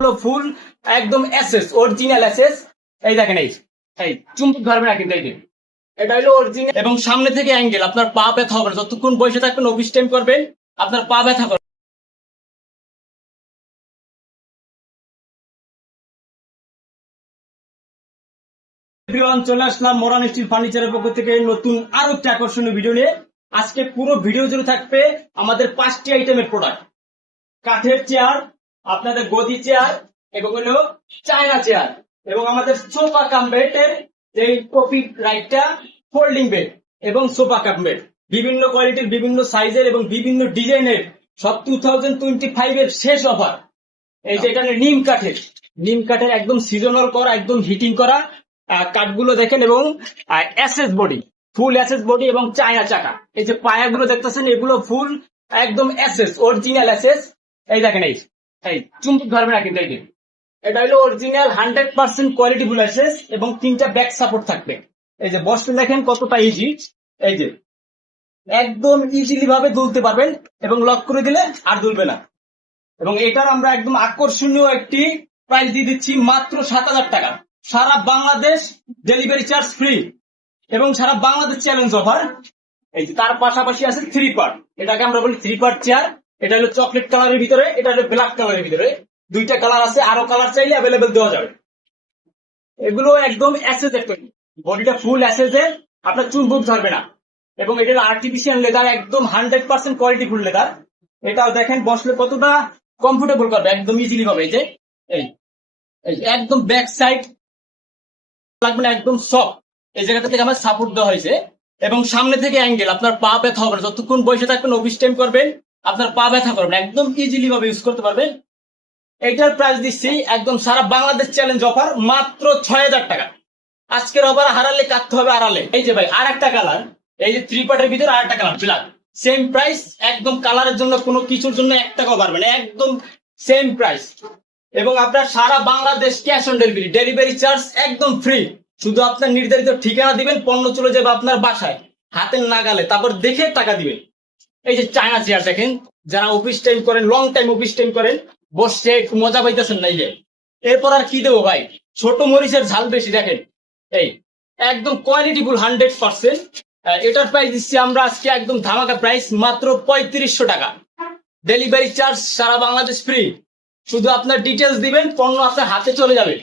ফুল একদম SS original SS. এই দেখেন, এই চুম্বক ধরবে না কিন্তু এই যে এটা হলো অরিজিনাল। এবং সামনে থেকে অ্যাঙ্গেল, আপনার পা ব্যথা হবে না যতক্ষণ বসে থাকবেন, অফিস টাইম করবেন, আপনার পা ব্যথা করবে। এভরিওয়ান, চলে আসলাম মরান স্টিল ফার্নিচারের পক্ষ থেকে নতুন আরো একটা আকর্ষণীয় ভিডিও নিয়ে। আজকে পুরো ভিডিও জুড়ে থাকবে আমাদের 5টি আইটেমের প্রোডাক্ট। কাঠের চেয়ার, আপনাদের গদি চেয়ার, এবং হলো চায়না চেয়ার, এবং আমাদের সোফা কাম বেডের যে কপি রাইটটা, ফোল্ডিং বেড এবং সোফা কাম বেড, বিভিন্ন কোয়ালিটির, বিভিন্ন সাইজের এবং বিভিন্ন ডিজাইনের, সব 2025 এর শেষ অফার। এই যে এটা নিম কাঠের একদম সিজনাল করা, একদম হিটিং করা কাঠগুলো দেখেন, এবং এসএস বডি, ফুল এসএস বডি এবং চায়না চাকা। এই যে পায়াগুলো দেখতেছেন, এগুলো ফুল একদম এসএস অরিজিনাল এসএস। এই দেখেন, এই চুম্বক ধরবে না কিন্তু এই যে এটা হলো অরিজিনাল 100% কোয়ালিটি ফুল এসএস, এবং 3টা ব্যাক সাপোর্ট থাকবে। এই যে বসতে দেখেন কতটা ইজি, এই যে একদম ইজিলি ভাবে দুলতে পারবেন, এবং লক করে দিলে আর দুলবে না। এবং এটার আমরা একদম আকর্ষণীয় একটি প্রাইস দিয়ে দিচ্ছি মাত্র 7,000 টাকা। সারা বাংলাদেশ ডেলিভারি চার্জ ফ্রি, এবং সারা বাংলাদেশ চ্যালেঞ্জ অফার। এই যে তার পাশাপাশি আছে 3 পার্ট, এটাকে আমরা বলি 3 পার্ট চেয়ার। এটা হলো চকলেট কালারের ভিতরে, এটা হলো ব্ল্যাক কালারের ভিতরে, দুইটা কালার আছে, আরো কালার চাইলে অ্যাভেলেবেল দেওয়া যাবে। এগুলো একদম অ্যাসেস এর তৈরি, বডিটা ফুল অ্যাসেস এর, আপনার চুম্বক ধরবে না। এবং এটা আর্টিফিশিয়াল লেদার, একদম 100% কোয়ালিটি ফুল লেদার। এটাও দেখেন বসলে কতটা কমফোর্টেবল করবে, একদম ইজিলি হবে। এই যে এই এই একদম ব্যাক সাইড লাগবে না, একদম সফট। এই জায়গাটা থেকে আমার সাপোর্ট দেওয়া হয়েছে, এবং সামনে থেকে অ্যাঙ্গেল, আপনার পা ব্যথা হবে না যতক্ষণ বসে থাকবেন, অফিস টাইম করবেন, আপনার পা ব্যথা করবে না, একদম ইজিলি ভাবে ইউজ করতে পারবেন। এটার প্রাইস দিচ্ছি একদম সারা বাংলাদেশ চ্যালেঞ্জ অফার মাত্র 6,000 টাকা। আজকের অফার হারালে কাটতে হবে আড়ালে। এই যে ভাই আর একটা কালার, এই যে 3 পার্টের ভিতরে আর একটা কালার ব্ল্যাক, সেম প্রাইস একদম, কালারের জন্য কোনো কিছুর জন্য 1 টাকাও পারবে না, একদম সেম প্রাইস। এবং আপনার সারা Bangladesh cash on delivery, delivery charge একদম ফ্রি। শুধু আপনার নির্ধারিত ঠিকানা দিবেন, পণ্য চলে যাবে আপনার বাসায় হাতের নাগালে, তারপর দেখে টাকা দিবেন। এই যে চায়না চেয়ার দেখেন, যারা অফিস টাইম করেন, লং টাইম অফিস টাইম করেন, বসে একটু মজা পাইতেছেন না, এই যে এরপর আর কি দেবো ভাই, ছোট মরিচের ঝাল বেশি দেখেন। এই একদম কোয়ালিটি ফুল 100%। এটার প্রাইস দিচ্ছি আমরা আজকে একদম ধামাকা প্রাইস মাত্র 3500 টাকা। ডেলিভারি চার্জ সারা বাংলাদেশ ফ্রি, শুধু আপনার ডিটেলস দিবেন, পণ্য আপনার হাতে চলে যাবে।